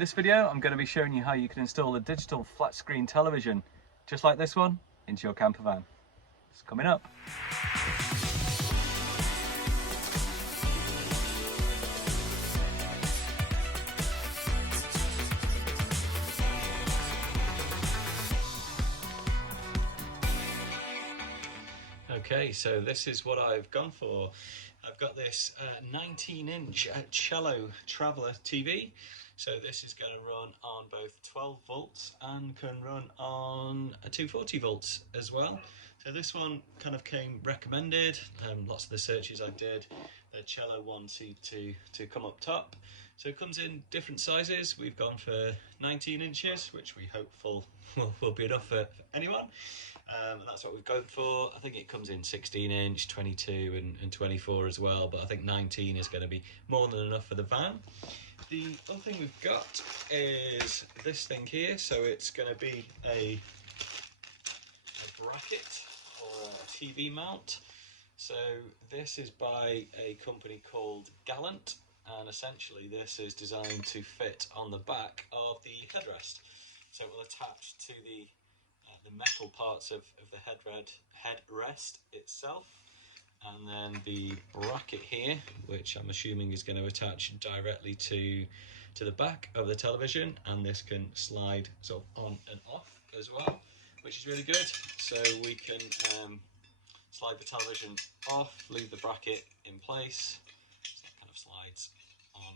this video, I'm going to be showing you how you can install a digital flat screen television, just like this one, into your camper van. It's coming up. Okay, so this is what I've gone for. I've got this 19-inch Cello Traveller TV. So this is going to run on both 12 volts and can run on 240 volts as well. So this one kind of came recommended. Lots of the searches I did, the Cello one seemed to come up top. So it comes in different sizes. We've gone for 19 inches, which we hope will be enough for anyone. And that's what we've gone for. I think it comes in 16-inch, 22 and 24 as well, but I think 19 is going to be more than enough for the van. The other thing we've got is this thing here. So it's going to be a bracket or a TV mount. So this is by a company called Gallant, and essentially this is designed to fit on the back of the headrest. So it will attach to the metal parts of the headrest itself, and then the bracket here, which I'm assuming is going to attach directly to the back of the television, and this can slide sort of on and off as well, which is really good. So we can slide the television off, leave the bracket in place, so it kind of slides on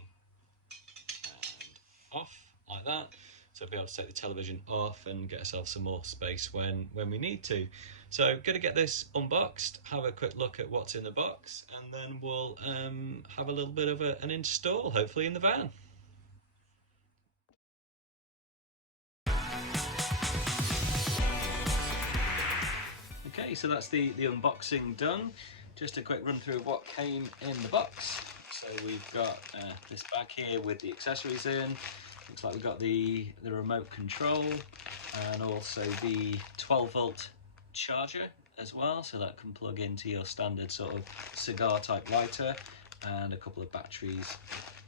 and off like that. So be able to take the television off and get ourselves some more space when we need to. So going to get this unboxed, have a quick look at what's in the box, and then we'll have a little bit of an install, hopefully in the van. Okay, so that's the unboxing done. Just a quick run through of what came in the box. So we've got this bag here with the accessories in. Looks like we've got the remote control and also the 12 volt charger as well, so that can plug into your standard sort of cigar type lighter, and a couple of batteries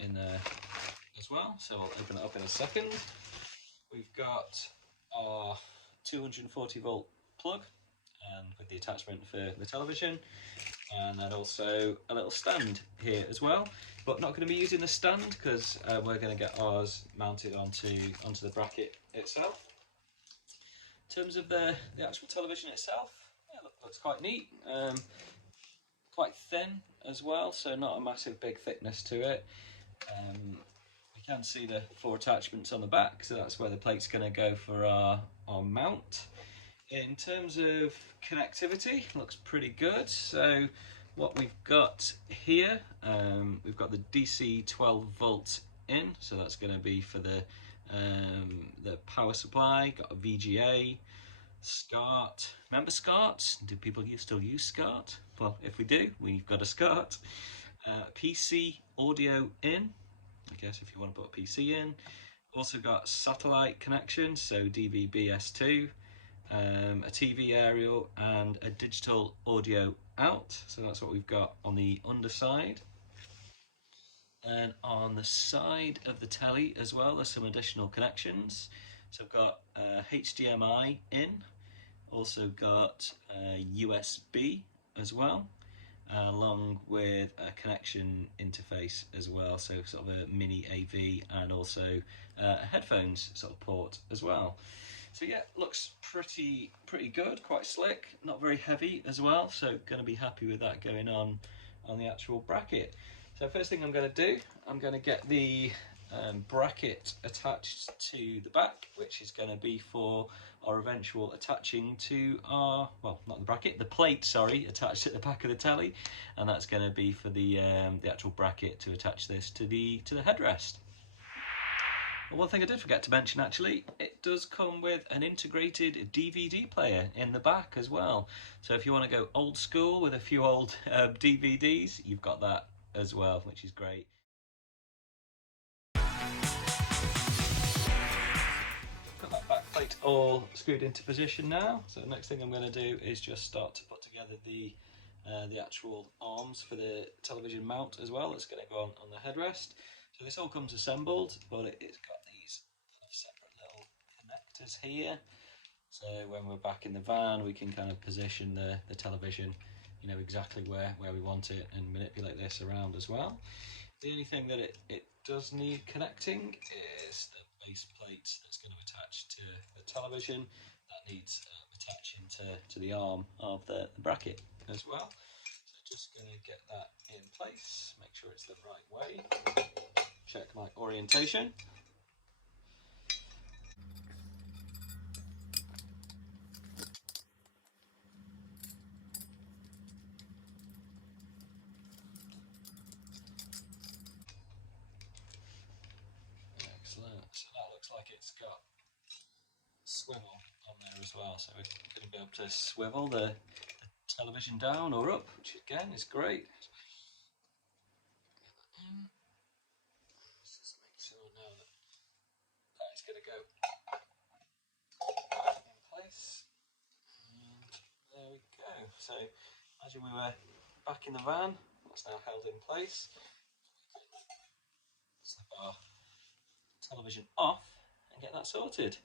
in there as well. So I'll open it up in a second. We've got our 240 volt plug and with the attachment for the television, and then also a little stand here as well, but not going to be using the stand because we're going to get ours mounted onto the bracket itself. In terms of the actual television itself, yeah, looks quite neat, quite thin as well, so not a massive big thickness to it. We can see the 4 attachments on the back, so that's where the plate's going to go for our mount. In terms of connectivity, looks pretty good. So what we've got here, we've got the DC 12 volt in, so that's going to be for the power supply. Got a VGA, SCART. Remember SCART? Do people still use SCART? Well, if we do, we've got a SCART. PC audio in, I guess if you want to put a PC in. Also got satellite connection, so DVB-S2. A TV Ariel and a digital audio out, so that's what we've got on the underside. And on the side of the telly as well, there's some additional connections. So I've got HDMI in, also got USB as well, along with a connection interface as well, so sort of a mini AV, and also a headphones sort of port as well. So yeah, looks pretty good, quite slick, not very heavy as well, so going to be happy with that going on the actual bracket. So first thing I'm going to do, I'm going to get the bracket attached to the back, which is going to be for our eventual attaching to our, well, not the bracket, the plate, sorry, attached at the back of the telly, and that's going to be for the actual bracket to attach this to the headrest. One thing I did forget to mention, actually, it does come with an integrated DVD player in the back as well. So if you want to go old school with a few old DVDs, you've got that as well, which is great. Got that back plate all screwed into position now. So the next thing I'm going to do is just start to put together the actual arms for the television mount as well. It's going to go on the headrest. So this all comes assembled, but it's got these slots here. So when we're back in the van, we can kind of position the television, you know, exactly where we want it and manipulate this around as well. The only thing that it does need connecting is the base plate that's going to attach to the television. That needs attaching to the arm of the bracket as well. So just going to get that in place, make sure it's the right way, check my orientation. Excellent, so that looks like it's got swivel on there as well, so we're going to be able to swivel the television down or up, which again is great. Let's just make sure now that that is going to go in place, and there we go. So imagine we were back in the van, that's now held in place. Slip our television off and get that sorted.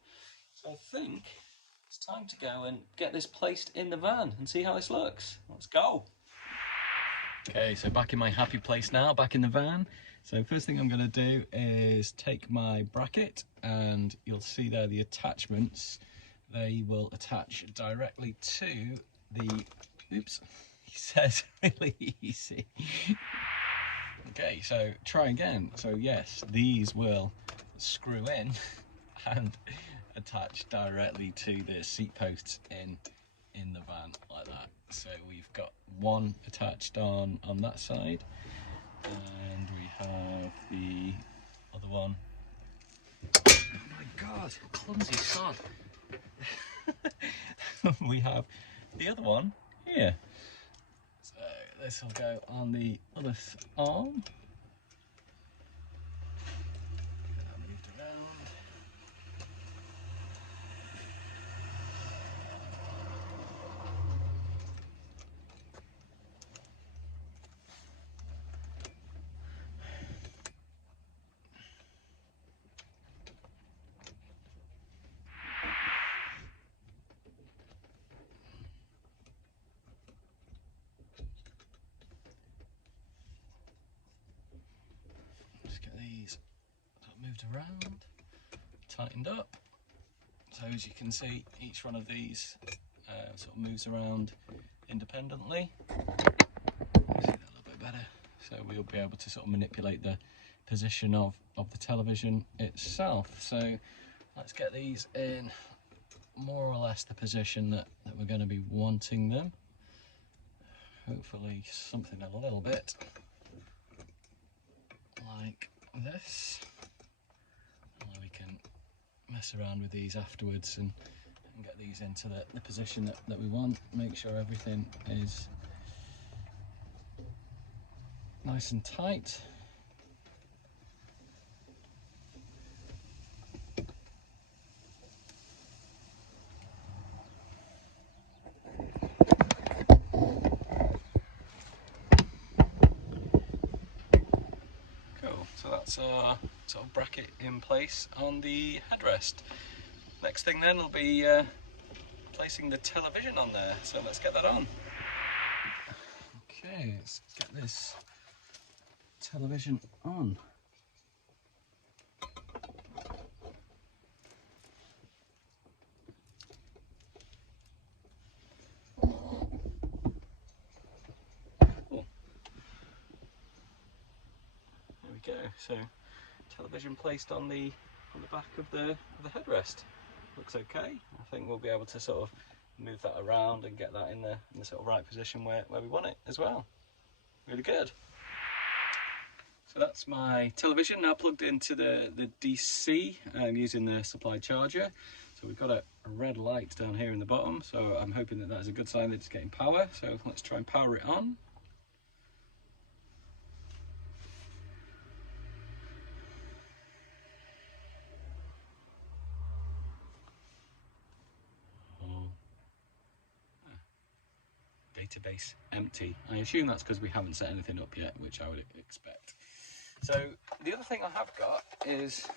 So I think it's time to go and get this placed in the van and see how this looks. Let's go. Okay, so back in my happy place now, back in the van. So first thing I'm going to do is take my bracket, and you'll see there the attachments. They will attach directly to the, oops, he says really easy. Okay, so try again. So yes, these will screw in and attach directly to the seat posts in the van like that. So we've got one attached on that side, and we have the other one. Oh my god, clumsy sod. We have the other one here. So this will go on the other arm. Get that moved around. Just get these moved around, tightened up. So as you can see, each one of these sort of moves around independently. See that a little bit better. So we'll be able to sort of manipulate the position of the television itself. So let's get these in more or less the position that we're going to be wanting them. Hopefully something a little bit like this. And we can mess around with these afterwards and get these into the position that we want. Make sure everything is nice and tight. Cool, so that's our sort of bracket in place on the headrest. Next thing then will be placing the television on there, so let's get that on. Okay, let's get this television on. Cool. There we go. So television placed on the back of the headrest. Looks okay. I think we'll be able to sort of move that around and get that in the sort of right position where we want it as well. Really good. So that's my television now plugged into the DC using the supply charger. So we've got a red light down here in the bottom, so I'm hoping that is a good sign that it's getting power. So let's try and power it on. Database empty. I assume that's because we haven't set anything up yet, which I would expect. So the other thing I have got is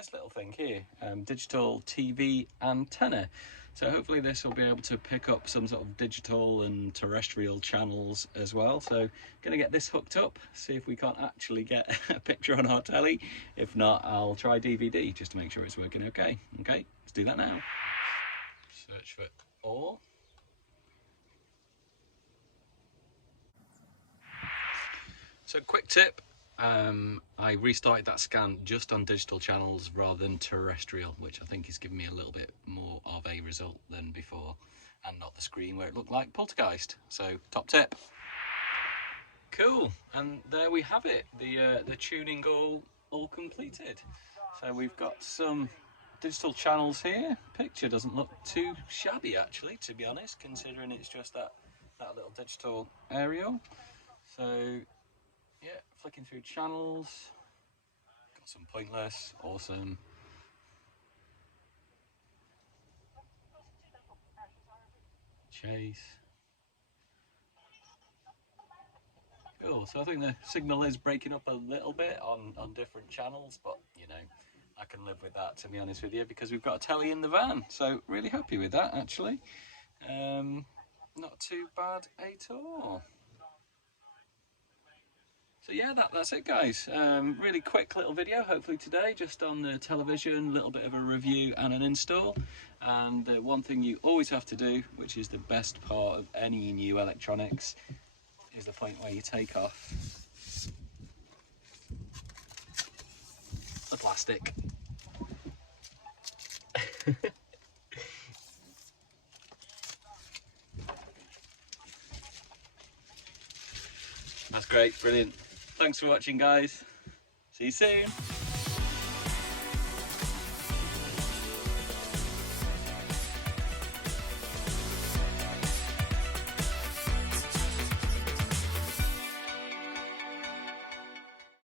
this little thing here, digital TV antenna. So hopefully this will be able to pick up some sort of digital and terrestrial channels as well. So going to get this hooked up, see if we can't actually get a picture on our telly. If not, I'll try DVD just to make sure it's working okay. Okay, let's do that now. Search for all. So quick tip, I restarted that scan just on digital channels rather than terrestrial, which I think is giving me a little bit more of a result than before, and not the screen where it looked like poltergeist. So top tip. Cool, and there we have it, the tuning all completed. So we've got some digital channels here. Picture doesn't look too shabby actually, to be honest, considering it's just that little digital Ariel. So yeah, flicking through channels, got some pointless, awesome. Chase. Cool, so I think the signal is breaking up a little bit on different channels, but you know, I can live with that, to be honest with you, because we've got a telly in the van, so really happy with that actually. Not too bad at all. So yeah, that's it guys. Really quick little video hopefully today, just on the television, a little bit of a review and an install. And one thing you always have to do, which is the best part of any new electronics, is the point where you take off the plastic. That's great, brilliant. Thanks for watching guys. See you soon.